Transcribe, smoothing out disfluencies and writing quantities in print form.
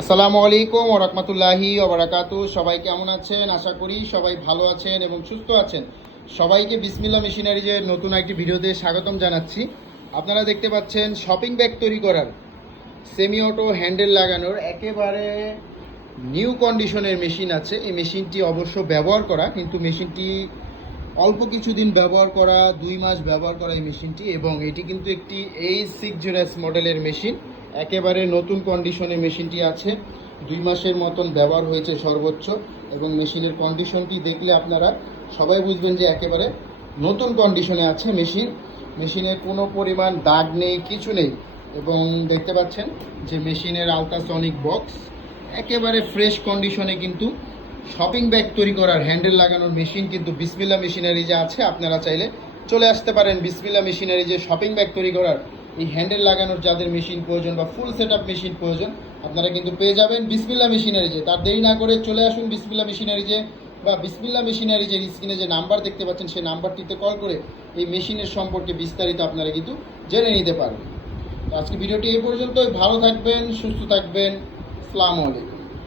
আসসালামু আলাইকুম ওয়া রাহমাতুল্লাহি ওয়া বারাকাতুহু। সবাই কেমন আছেন? আশা করি সবাই ভালো আছেন এবং সুস্থ আছেন। সবাইকে বিসমিল্লাহ মেশিনারিজের নতুন একটি ভিডিওতে স্বাগতম জানাচ্ছি। আপনারা দেখতে পাচ্ছেন শপিং ব্যাগ তৈরি করার সেমি অটো হ্যান্ডেল লাগানোর একেবারে নিউ কন্ডিশনের মেশিন আছে। এই মেশিনটি অবশ্য ব্যবহার করা, কিন্তু মেশিনটি অল্প কিছুদিন ব্যবহার করা, 2 মাস ব্যবহার করা এই মেশিনটি, এবং এটি কিন্তু একটি H60S মডেলের মেশিন। একেবারে নতুন কন্ডিশনে মেশিনটি আছে, 2 মাসের মতন ব্যবহার হয়েছে সর্বোচ্চ, এবং মেশিনের কন্ডিশনটি দেখলে আপনারা সবাই বুঝবেন যে একেবারে নতুন কন্ডিশনে আছে মেশিন। মেশিনের কোনো পরিমাণ দাগ নেই, কিছু নেই। এবং দেখতে পাচ্ছেন যে মেশিনের আলট্রাসনিক বক্স একেবারে ফ্রেশ কন্ডিশনে কিন্তু শপিং ব্যাগ তৈরি করার হ্যান্ডেল লাগানোর মেশিন কিন্তু বিসমিল্লাহ মেশিনারিজে আছে। আপনারা চাইলে চলে আসতে পারেন বিসমিল্লাহ মেশিনারিজে শপিং ব্যাগ তৈরি করার এই হ্যান্ডেল লাগানোর যাদের মেশিন প্রয়োজন বা ফুল সেট আপ মেশিন প্রয়োজন, আপনারা কিন্তু পেয়ে যাবেন বিসমিল্লাহ মেশিনারিজে। তার দেরি না করে চলে আসুন বিসমিল্লাহ মেশিনারিজে, বা বিসমিল্লাহ মেশিনারিজের স্ক্রিনে যে নাম্বার দেখতে পাচ্ছেন সেই নাম্বারটিতে কল করে এই মেশিনের সম্পর্কে বিস্তারিত আপনারা কিন্তু জেনে নিতে পারবেন। তো আজকে ভিডিওটি এই পর্যন্তই। ভালো থাকবেন, সুস্থ থাকবেন। আসসালামু আলাইকুম।